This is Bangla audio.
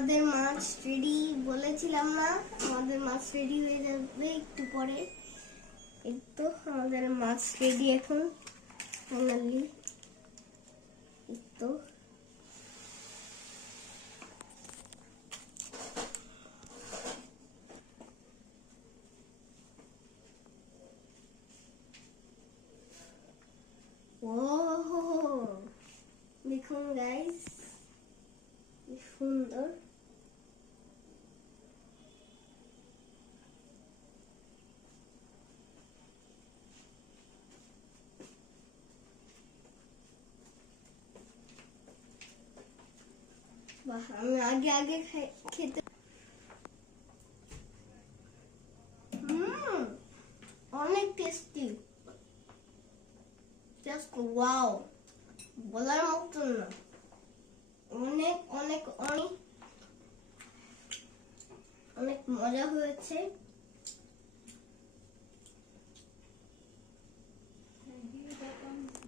আমাদের মাছ রেডি বলেছিলাম না, আমাদের মাছ রেডি হয়ে যাবে একটু পরে। এই তো আমাদের মাছ রেডি এখন ফাইনালি। এই তো ও দেখুন গাইস, কি সুন্দর। বাহ, আমি আগে আগে খেতে। অনেক টেস্টি, জাস্ট ওয়াও, বলার মতো না। অনেক অনেক অনেক অনেক মজা হয়েছে।